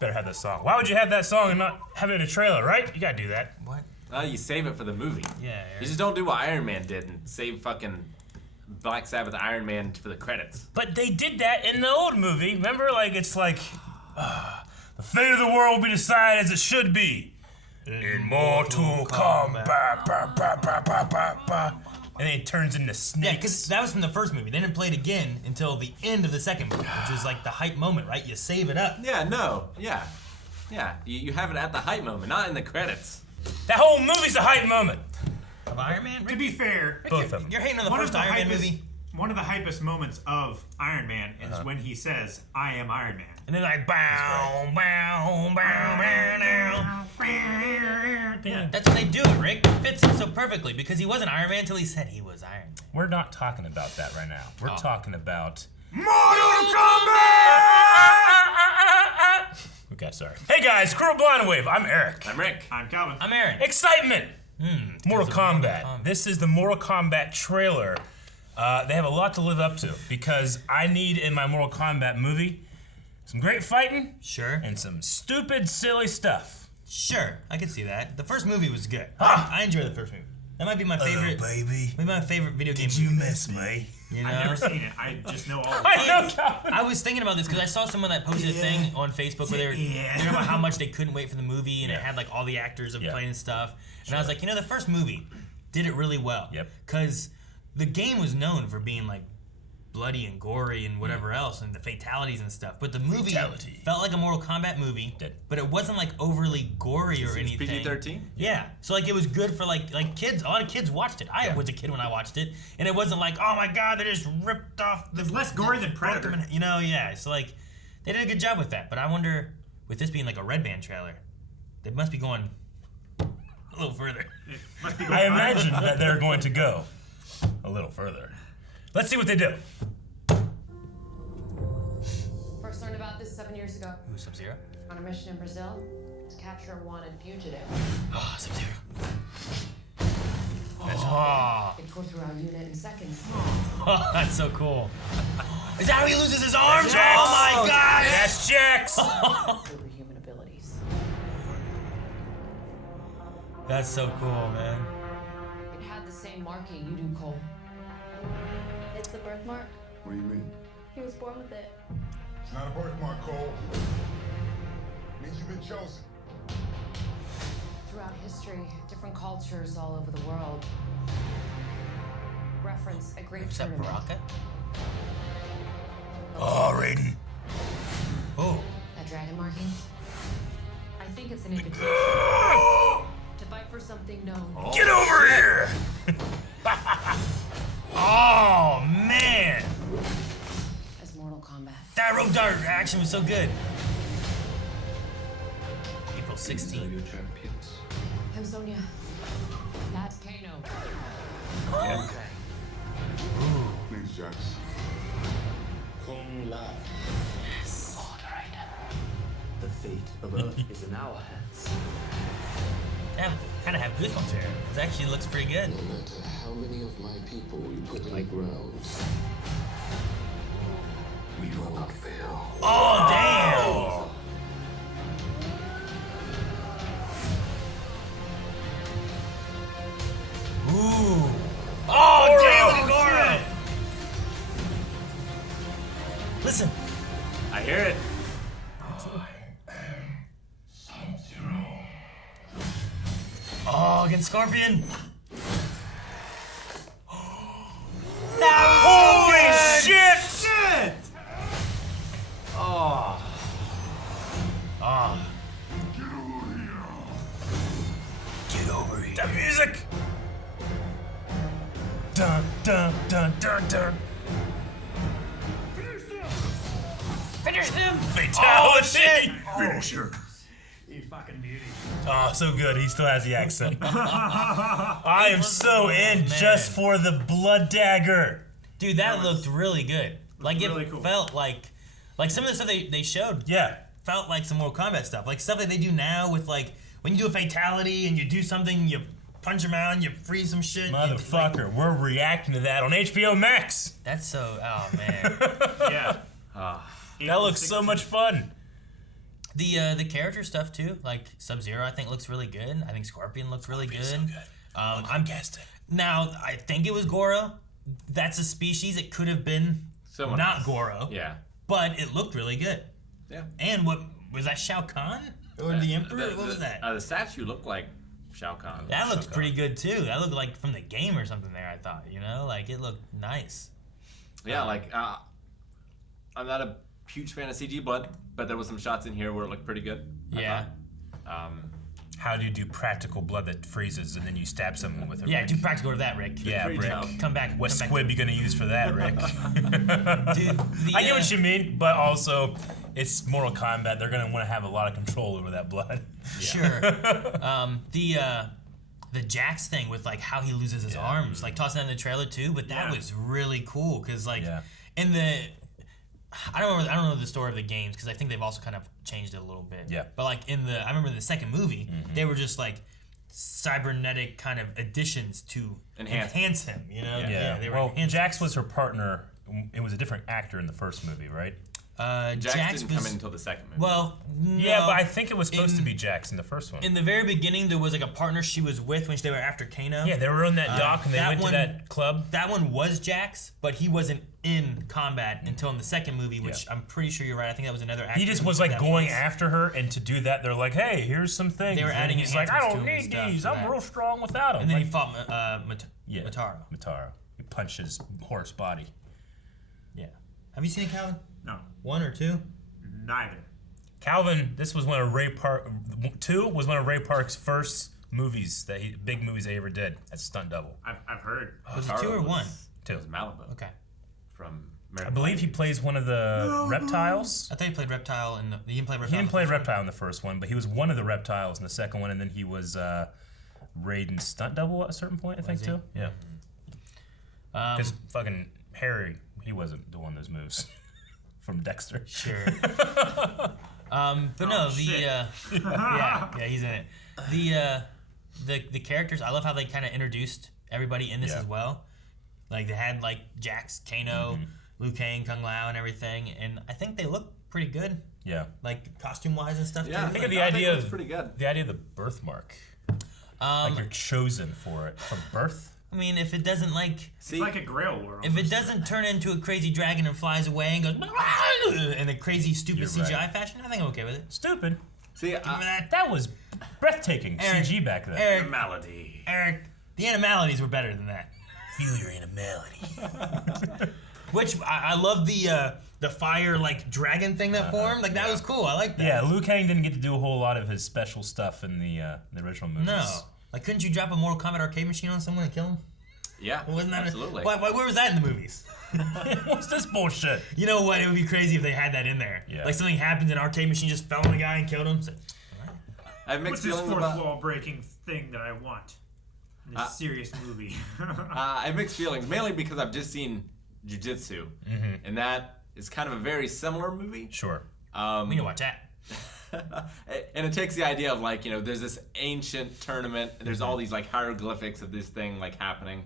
Better have that song. Why would you have that song and not have it in a trailer, right? You gotta do that. What? You save it for the movie. Yeah. You just don't do what Iron Man did and save fucking Black Sabbath Iron Man for the credits. But they did that in the old movie. Remember, like, it's like, the fate of the world will be decided as it should be. In Mortal Kombat. And then it turns into snakes. Yeah, because that was from the first movie. They didn't play it again until the end of the second movie, which is like the hype moment, right? You save it up. Yeah, no. Yeah. You have it at the hype moment, not in the credits. That whole movie's a hype moment. Of Iron Man? To be fair, Both of them. You're hating on the first Iron Man movie? One of the hypest moments of Iron Man is when he says, I am Iron Man. And then like, bow, bow, bow, bow, Yeah, that's how they do it, Rick. It fits in so perfectly because he wasn't Iron Man until he said he was Iron Man. We're not talking about that right now. We're talking about Mortal Kombat! Okay, sorry. Hey guys, Crew of Blind Wave. I'm Eric. I'm Rick. I'm Calvin. I'm Aaron. Excitement! Mortal Kombat. This is the Mortal Kombat trailer. They have a lot to live up to because I need in my Mortal Kombat movie some great fighting Sure. and some stupid, silly stuff. Sure, I can see that. The first movie was good. Ah. I enjoyed the first movie. That might be my favorite. baby. Maybe my favorite video game. Did you miss me? You know? I've never seen it. I just know all of I it. know, Calvin. I was thinking about this because I saw someone that posted a thing on Facebook where they were talking about how much they couldn't wait for the movie and it had like all the actors of playing and stuff. And I was like, you know, the first movie did it really well. Yep. Because the game was known for being like bloody and gory and whatever else and the fatalities and stuff. But the movie felt like a Mortal Kombat movie, but it wasn't like overly gory or anything. PG-13? Yeah. So like it was good for like kids. A lot of kids watched it. I was a kid when I watched it, and it wasn't like, oh my god, they just ripped off the. It's less gory than Predator. You know, yeah. So like, they did a good job with that. But I wonder, with this being like a Red Band trailer, they must be going a little further. It must be going I imagine that they're going to go a little further. Let's see what they do. First learned about this 7 years ago. Ooh, Sub-Zero. On a mission in Brazil to capture a wanted fugitive. Oh, Sub-Zero. It tore through our unit in seconds. Oh, that's so cool. Is that how he loses his arms? Jax. Oh my god! That's Jax! Superhuman abilities. That's so cool, man. It had the same marking you do, Cole. It's a birthmark. What do you mean? He was born with it. It's not a birthmark, Cole. It means you've been chosen. Throughout history, different cultures all over the world reference a great Is that tournament. Baraka? Oh, Raiden. Oh. That dragon marking? I think it's an invitation to fight for something known. Get over here! Oh, man! As Mortal Kombat. That rope dart action was so good. April 16th. Your champions. I'm Sonya. That's Kano. Name's Jax. Kung Lao. The fate of Earth is in our hands. Damn, kind of have goosebumps here. It actually looks pretty good. No matter how many of my people you put in the ground, we will not fail. Oh, damn! Ooh. Oh, damn, Goro! Listen. I hear it. Oh, against Scorpion. Holy shit! Shit! Oh. Oh. Get over here. The music! Dun, dun, dun, dun, dun. Finish him! Fatality! Finisher. You fucking beauty. Oh, so good. He still has the accent. I am so in man. just for the blood dagger. Dude, that looked really good. Like really it cool. felt like some of the stuff they showed Yeah. felt like some Mortal Kombat stuff. Like stuff that they do now with like when you do a fatality and you do something, you punch him out and you freeze some shit. Motherfucker, we're reacting to that on HBO Max. That's so. Oh man. Yeah. That looks so much fun. The character stuff too, like Sub-Zero, I think looks really good. I think Scorpion looks really good. So good. I'm guessing. Now I think it was Goro. That's a species. It could have been not Goro. Yeah. But it looked really good. Yeah. And what was that? Shao Kahn or the Emperor? What was that? The statue looked like Shao Kahn. That looked pretty good too. That looked like from the game or something there. I thought, like it looked nice. Yeah, I'm not a huge fan of CG blood, but there was some shots in here where it looked pretty good. Yeah. How do you do practical blood that freezes and then you stab someone with it? Yeah, Rick? do practical with that, Rick. Yeah, Rick. Come back. What squib you gonna use for that, Rick? Dude, I get what you mean, but also it's Mortal Kombat. They're gonna want to have a lot of control over that blood. Sure. The Jax thing with like how he loses his arms, like tossing that in the trailer too. But that was really cool because in the I don't know the story of the games because I think they've also kind of changed it a little bit. Yeah. But like I remember in the second movie, they were just like cybernetic kind of additions to enhance him. Yeah. They were Well, enhancements. Jax was her partner. It was a different actor in the first movie, right? Jax didn't come in until the second movie. Well, no, Yeah, but I think it was supposed to be Jax in the first one. in the very beginning there was like a partner she was with when they were after Kano. Yeah, they were on that dock and they that went one- to that club. That one was Jax, but he wasn't in combat until in the second movie, which I'm pretty sure you're right. I think that was another actor. He just who was did like that going voice. after her, and to do that, they're like, "Hey, here's some things." They were And adding he's like, "I enhancements don't to him and need stuff these. for I'm that. real strong without them." And then Like, he fought Mataro. Mataro. He punched his horse body. Yeah. Have you seen it, Calvin? No, 1 or 2? neither. Calvin, this was one of Ray Park. 2 was one of Ray Park's first movies big movies they ever did as stunt double. I've heard. Was it 2 or 1? It was Malibu. Okay. From I believe he plays one of the reptiles. I thought he played Reptile in the. He didn't play Reptile. He didn't play Reptile in the first one, but he was one of the reptiles in the second one, and then he was Raiden's stunt double at a certain point, I think, he? too. Yeah. Because fucking Harry, he wasn't doing those moves from Dexter. Sure. But no, yeah, he's in it. The characters, I love how they kind of introduced everybody in this as well. Like they had like Jax, Kano, Liu Kang, Kung Lao, and everything, and I think they look pretty good. Yeah. Like costume wise and stuff. Yeah, too. Think of the idea of pretty good. the idea of the birthmark. Like you're chosen for it from birth. I mean, if it doesn't like, It's like a Grail world. if it doesn't turn into a crazy dragon and flies away and goes in a crazy stupid You're CGI right. fashion, I think I'm okay with it. Stupid. See, Remember that? That was breathtaking Eric, CG back then. Eric, Malady. Eric, the animalities were better than that. Feel your animality. Which I love the fire like dragon thing that formed. Like that was cool. I like that. Yeah, Liu Kang didn't get to do a whole lot of his special stuff in the original movies. No. Like, couldn't you drop a Mortal Kombat arcade machine on someone and kill him? Yeah, Wasn't that absolutely. Where was that in the movies? What's this bullshit? You know what? It would be crazy if they had that in there. Yeah. Like something happened, an arcade machine just fell on the guy and killed him. So, I have What's mixed this feelings fourth about. wall breaking thing that I want in this serious movie? I have mixed feelings mainly because I've just seen Jiu-Jitsu, and that is kind of a very similar movie. Sure. we need to watch that. And it takes the idea of like, there's this ancient tournament, and there's all these like hieroglyphics of this thing like happening,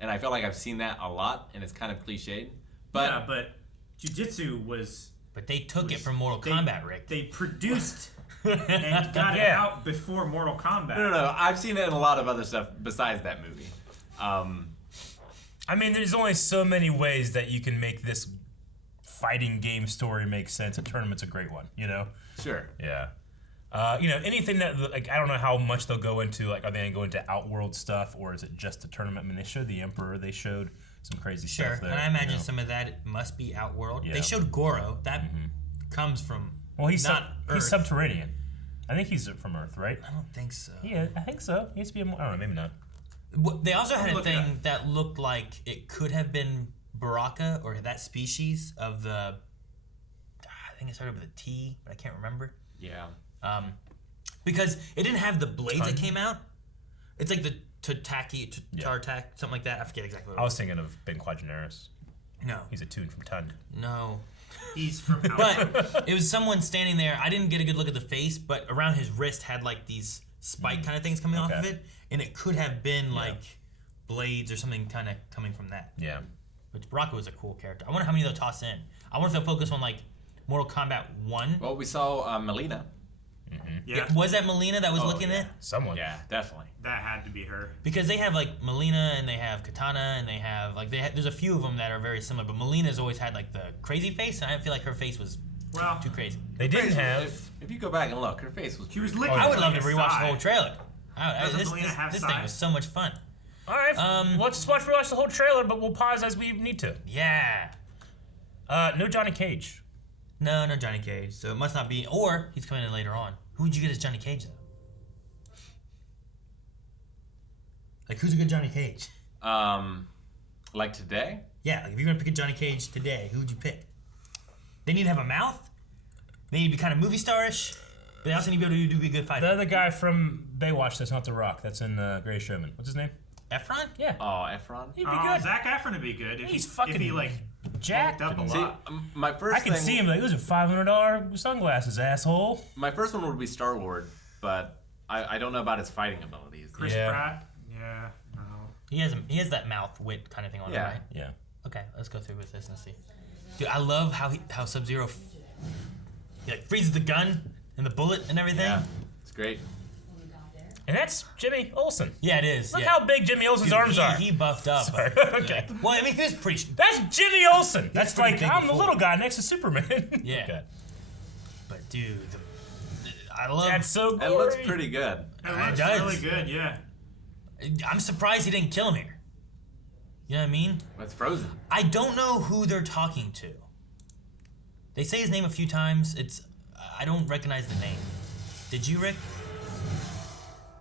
and I feel like I've seen that a lot, and it's kind of cliched. But yeah, but Jiu-Jitsu was... But they took it from Mortal Kombat, Rick. They produced and got it out before Mortal Kombat. no, I've seen it in a lot of other stuff besides that movie. I mean, there's only so many ways that you can make this fighting game story make sense. A tournament's a great one, Sure. Yeah. Anything that, like, I don't know how much they'll go into, like, are they going to go into Outworld stuff, or is it just the tournament? I mean, they showed the Emperor, they showed some crazy stuff there. And I imagine some of that must be Outworld. Yeah. They showed Goro. That comes from Well, not Earth. he's subterranean. I think he's from Earth, right? I don't think so. Yeah, I think so. He used to be I don't know, maybe not. They also had a look it thing that looked like it could have been Baraka or that species of the. I think it started with a T, but I can't remember. Yeah. Because it didn't have the blades that Tun? came out. It's like the Tartak, something like that. I forget exactly what I it was thinking of Ben Quadranaris. No. He's a tune from Tund. No. He's from Outworld. But it was someone standing there. I didn't get a good look at the face, but around his wrist had like these spike kind of things coming off of it, and it could have been like blades or something kind of coming from that. Yeah. But Baraka was a cool character. I wonder how many they'll toss in. I wonder if they'll focus on like Mortal Kombat 1. Well, we saw Melina. Yeah. Was that Melina that was looking at? Someone. Yeah, definitely. That had to be her. Because they have like Melina and they have Katana and they have like there's a few of them that are very similar. But Melina's always had like the crazy face, and I feel like her face was too crazy. They didn't have. If you go back and look, her face was. She was pretty licking. I would love like to a rewatch thigh. the whole trailer. Doesn't Melina have This thing size? was so much fun. All right. Let's rewatch the whole trailer, but we'll pause as we need to. Yeah. No Johnny Cage. No Johnny Cage. So it must not be, or he's coming in later on. Who would you get as Johnny Cage though? Like who's a good Johnny Cage? Like today. Yeah, like if you're gonna pick a Johnny Cage today, who would you pick? They need to have a mouth. They need to be kind of movie starish, but they also need to be able to do a good fight. The other guy from Baywatch that's not The Rock, that's in Greatest Showman. What's his name? Efron? Yeah. Oh, Efron. He'd be good. Zac Efron would be good. He's if fucking he like jacked. bulked up a See, lot. my first. I can thing, see him like, those are $500 sunglasses, asshole. My first one would be Star-Lord, but I don't know about his fighting abilities. Chris Yeah. Pratt. Yeah. No. He has that mouth wit kind of thing on him, Yeah. right? Yeah. Okay, let's go through with this and see. Dude, I love how Sub-Zero he like freezes the gun and the bullet and everything. Yeah, it's great. And that's Jimmy Olsen. Yeah, it is. Look yeah. how big Jimmy Olsen's arms are. He buffed up. Sorry. but- Okay. yeah. Well, I mean, he was pretty. That's Jimmy Olsen. That's pretty like, big I'm the before. little guy next to Superman. Yeah. Okay. But dude, I love. That's so It gory. looks pretty good. It looks does. really good. Yeah. I'm surprised he didn't kill him here. You know what I mean? It's Frozen. I don't know who they're talking to. They say his name a few times. I don't recognize the name. Did you, Rick?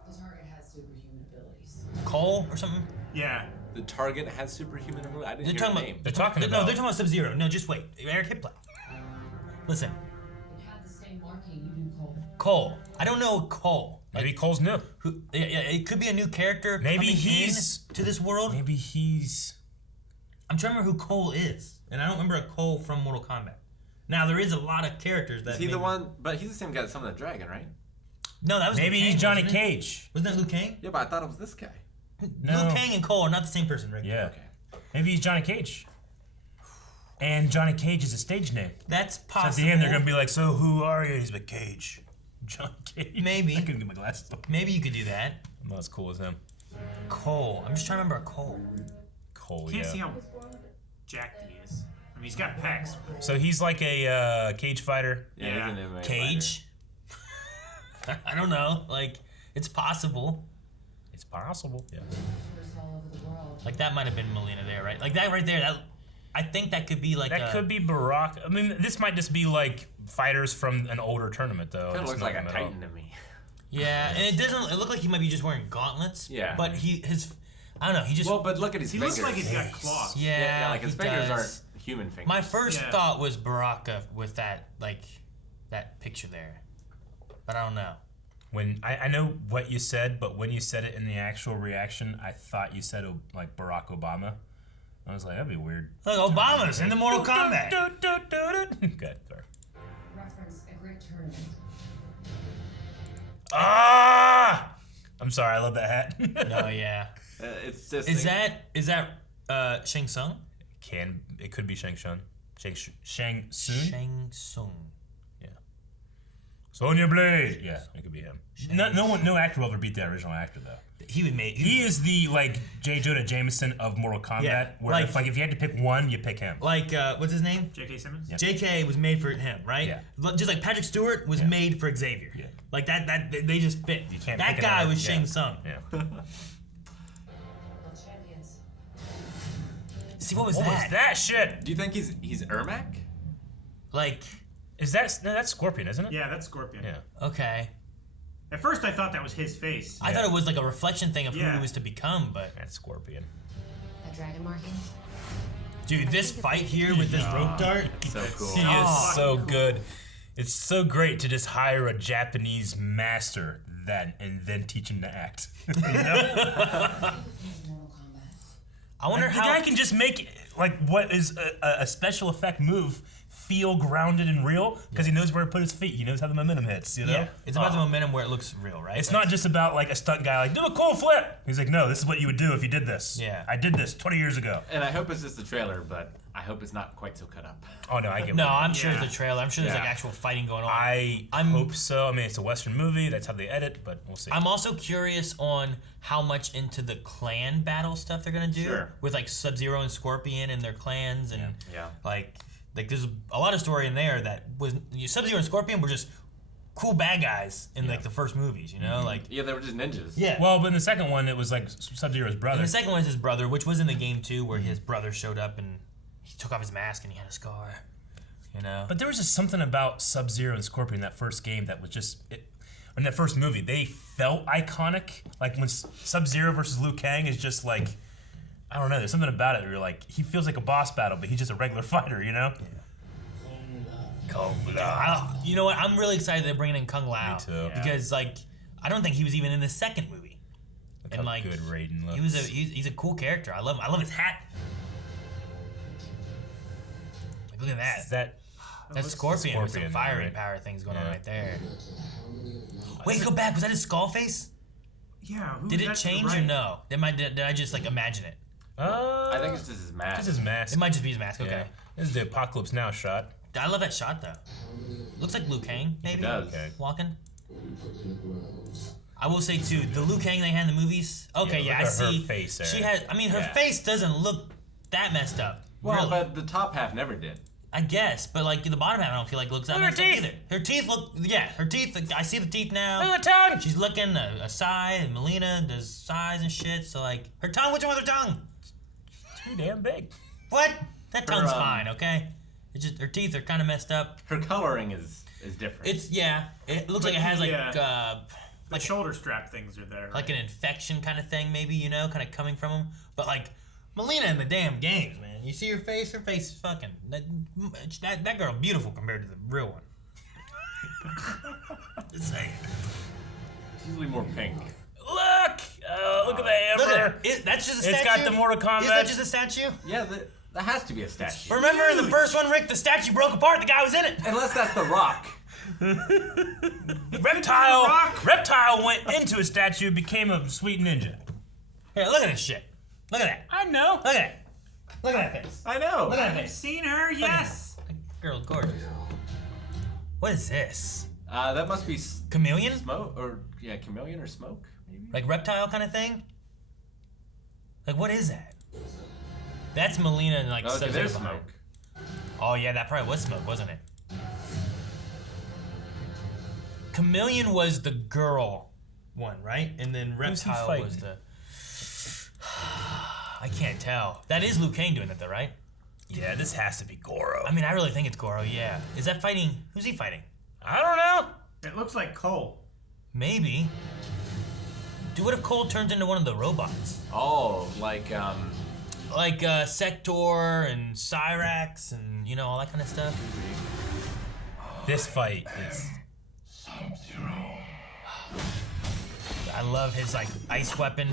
The target has superhuman abilities. Cole or something? Yeah. The target has superhuman ability. I didn't They're hear talking the about. name. They're talking No, about. they're talking about Sub-Zero. No, just wait. Eric Hipla. Listen, It had the same marking you do, Cole. Cole. I don't know Cole. Maybe Cole's new. Who? Yeah, it could be a new character. Maybe coming he's- in to this world. Maybe he's. I'm trying to remember who Cole is, and I don't remember a Cole from Mortal Kombat. Now there is a lot of characters that. Is he the one? But he's the same guy that summoned the dragon, right? No, that was. Maybe Liu he's Kang, Johnny wasn't it? Cage. Wasn't that Liu Kang? Yeah, but I thought it was this guy. No. Liu Kang and Cole are not the same person, Rick. Yeah. Okay. Maybe he's Johnny Cage. And Johnny Cage is a stage name. That's So possible. at the end, they're gonna be like, "So who are you?" He's like, "Cage." Johnny Cage. Maybe. I couldn't get my glasses on. Maybe you could do that. I'm not as cool as him. Cole. I'm just trying to remember a Cole. Cole, Can't yeah. see how jacked he is. I mean, he's got pecs. But So he's like a cage fighter. Yeah, Yeah. he's an MMA Cage. I don't know. Like, it's possible. It's possible. Yeah. Tours all over the world. Like that might have been Melina there, right? Like that right there. That I think that could be like That could be Barack. I mean, this might just be like fighters from an older tournament, though. Kind of Just looks like not a them at all. Titan to me. Yeah, and it doesn't. It look like he might be just wearing gauntlets. Yeah. But his. I don't know. He just. Well, but look at his he fingers. looks like he's got claws. yeah, like his he fingers does. aren't human fingers. My first Yeah. thought was Baraka with that that picture there, but I don't know. When I know what you said, but when you said it in the actual reaction, I thought you said like Barack Obama. I was like, that'd be weird. Look, Obama's in the Mortal Kombat. Good. Sorry. Reference a great tournament. Ah! I'm sorry. I love that hat. Oh yeah. It's just. Is that Shang Tsung? It could be Shang Tsung. Shang Tsung. Shang Tsung. Yeah. Sonya Blade. Yeah, it could be him. No actor will ever beat that original actor though. He would make. He is the like J. Jonah Jameson of Mortal Kombat. Yeah, Where like- if you had to pick one, you pick him. Like what's his name? J.K. Simmons. Yeah. J.K. was made for him, right? Yeah. Just like Patrick Stewart was made for Xavier. Yeah. Like that they just fit. You can't That pick guy another- was yeah. Shang Tsung. Yeah. World champions. See what was What that? was that shit? Do you think he's Ermac? Like, Is that no? That's Scorpion, isn't it? Yeah, that's Scorpion. Yeah. okay. At first, I thought that was his face. I thought it was like a reflection thing of who Yeah. he was to become, but That's Scorpion. A dragon marking. dude, this fight here with this rope dart. So cool. He Oh. is so good. It's so great to just hire a Japanese master and then teach him to act. You know? Mortal Kombat. I wonder The how. guy can just make like what is a special effect move feel grounded and real because he knows where to put his feet. He knows how the momentum hits. You know, Yeah, it's about the momentum where it looks real, right? It's not just about like a stunt guy like do a cool flip. He's like, no, this is what you would do if you did this. Yeah. I did this 20 years ago. And I hope it's just a trailer, but I hope it's not quite so cut up. Oh no, I get. No, I'm sure it's a trailer. I'm sure there's Yeah. like actual fighting going on. I hope so. I mean, it's a Western movie. That's how they edit, but we'll see. I'm also curious on how much into the clan battle stuff they're gonna do Sure. with like Sub-Zero and Scorpion and their clans and Yeah. like there's a lot of story in there that was Sub-Zero and Scorpion were just cool bad guys in like the first movies, you know, like Yeah, they were just ninjas. yeah. Well, but in the second one, it was like Sub-Zero's brother. And the second one is his brother, which was in the game too, where his brother showed up and he took off his mask and he had a scar, you know. But there was just something about Sub-Zero and Scorpion in that first game that was just in that first movie. They felt iconic. Like when Sub-Zero versus Liu Kang is just like, I don't know. There's something about it where you're like, he feels like a boss battle, but he's just a regular fighter, you know? You know what? I'm really excited they're bringing in Kung Lao. Me too. Because like, I don't think he was even in the second movie. Look And how like, good Raiden looks. he's a cool character. I love him. I love his hat. Like, look at that. Is that That's Scorpion with some Scorpion, fiery right? power things going on Yeah. right there. Wait, go back. Was that his skull face? Yeah. Who Did was it that to the change or right? no? Did I just like imagine it? I think it's just his mask. Just his mask. It might just be his mask. Okay. Yeah. This is the Apocalypse Now shot. I love that shot though. Looks like Liu Kang, maybe. It does. Okay. Walking. I will say too, the Liu Kang they had in the movies. Okay, Yeah, yeah, I look at her see. face there. She had. I mean, her Yeah. face doesn't look that messed up. Well, really. but the top half never did. I guess, but like the bottom half, I don't feel like looks that Look at messed her up teeth. either. Her teeth look. Yeah, her teeth. I see the teeth now. Look at the tongue! She's looking aside, and Melina does sighs and shit. So like, her tongue. What's wrong with her tongue? Too damn big. What? That tongue's um, fine, okay? It's just her teeth are kind of messed up. Her coloring is different. It's It looks like it has The shoulder strap things are there. like an infection kind of thing, maybe, you know, kind of coming from him. But like Melina in the damn games, man. You see her face is fucking that girl beautiful compared to the real one. Just saying. It's usually more pink. Look! Look at the hammer. Look at it. That's just a statue. It's got the Mortal Kombat. Is that just a statue? Yeah, that has to be a statue. Remember in the first one, Rick, the statue broke apart. The guy was in it. Unless that's the Rock. Reptile went into a statue, became a sweet ninja. Here, look at this shit. Look at that. I know. Look at it. Look at that face. I know. Look at that I've face. seen her. Yes. Girl's gorgeous. What is this? That must be Chameleon? smoke, or chameleon or smoke, maybe. Like reptile kind of thing? Like what is that? That's Melina and like Okay, Sub-Zero there's behind. smoke. Oh yeah, that probably was smoke, wasn't it? Chameleon was the girl one, right? And then Who's he reptile was fighting? the. I can't tell. That is Liu Kang doing it though, right? Yeah, this has to be Goro. I mean, I really think it's Goro. Yeah. Is that fighting? Who's he fighting? I don't know. It looks like Cole. Maybe. Dude, what if Cole turns into one of the robots? Oh, like Like Sector and Cyrax and, you know, all that kind of stuff? This fight is. I love his, like, ice weapon.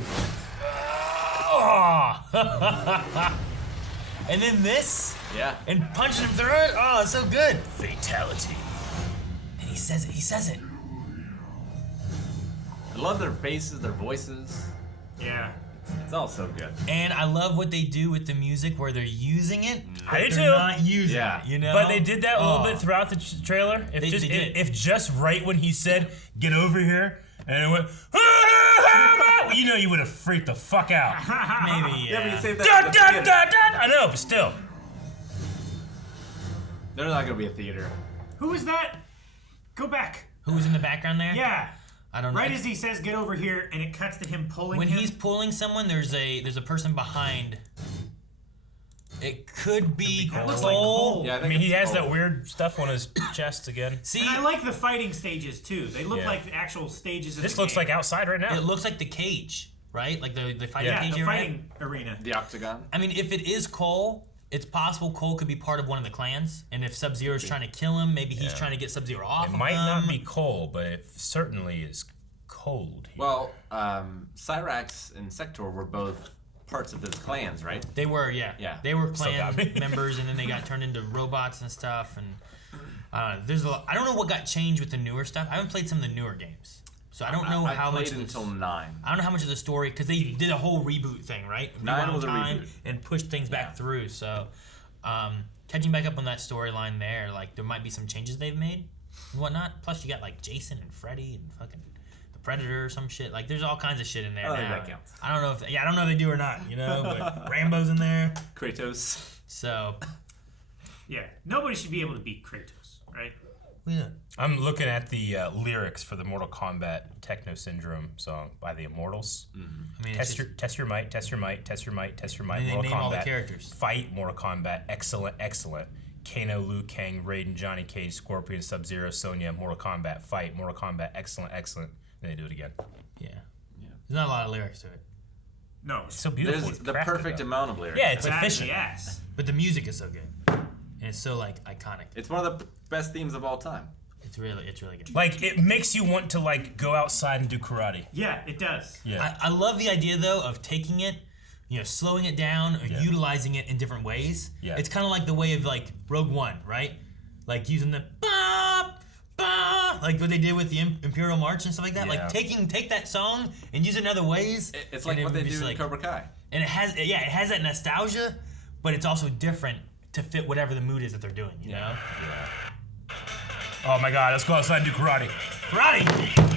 Oh! And then this, yeah. and punching him through it. Oh, it's so good. Fatality. And he says it. I love their faces, their voices. Yeah. It's all so good. And I love what they do with the music where they're using it. I do They're too. not using Yeah. it, you know? But they did that a little Oh. bit throughout the trailer. If They did. if just right when he said, "Get over here," and it went, well, you know, you would have freaked the fuck out. Maybe, Yeah, but you saved that Dun, for the dun, theater. dun, dun. I know, but still. They're not gonna be a theater. Who is that? Go back. Who was in the background there? Yeah. I don't know. Right as he says, "Get over here," and it cuts to him pulling When him. he's pulling someone, there's a person behind. It could be That Cole. looks like Cole. Yeah, I I think mean, he it's has that Cole. weird stuff on his chest again. See, And I like the fighting stages too. They look Yeah. like the actual stages of This the looks game. like outside right now. it looks like the cage, right? Like the fighting Yeah, cage the area. fighting arena. The octagon. I mean, if it is Cole, it's possible Cole could be part of one of the clans. And if Sub-Zero's trying to kill him, maybe he's trying to get Sub-Zero off It of might him. not be Cole, but it certainly is cold here. Well, Cyrax and Sector were both parts of his clans, right? They were, yeah. Yeah. They were Still clan got me. members, and then they got turned into robots and stuff. And there's a lot. I don't know what got changed with the newer stuff. I haven't played some of the newer games, so I don't know how much. I played until 9. I don't know how much of the story, because they did a whole reboot thing, right? 9 was a time reboot. and pushed things back through. So catching back up on that storyline there, like there might be some changes they've made and whatnot. Plus you got like Jason and Freddy and fucking the Predator or some shit. Like there's all kinds of shit in there I now. think that counts. I don't know if I don't know if they do or not, you know, but Rambo's in there. Kratos. So Yeah, nobody should be able to beat Kratos, right? yeah. I'm looking at the lyrics for the Mortal Kombat Techno Syndrome song by the Immortals. I mean, Test your might, test your might, test your might, test your might. And they Mortal name Kombat. all the characters. Fight Mortal Kombat. Excellent, excellent. Kano, Liu Kang, Raiden, Johnny Cage, Scorpion, Sub-Zero, Sonya, Mortal Kombat. Fight Mortal Kombat. Excellent, excellent. Then they do it again. Yeah. There's not a lot of lyrics to it. No. It's so beautiful. There's It's the crafted, perfect though. amount of lyrics. Yeah, it's That is efficient. the ass. But the music is so good. And it's so like iconic. It's one of the best themes of all time. It's really good. Like it makes you want to like go outside and do karate. Yeah, it does. Yeah. I love the idea though of taking it, you know, slowing it down or Yeah. utilizing it in different ways. Yeah. It's kind of like the way of like Rogue One, right? Like using the ba ba, like what they did with the Imperial March and stuff like that. Yeah. Like take that song and use it in other ways. It's like and what it they was do just in like- Cobra Kai. And it has that nostalgia, but it's also different to fit whatever the mood is that they're doing. You know? Oh my God! Let's go outside and do karate. Karate.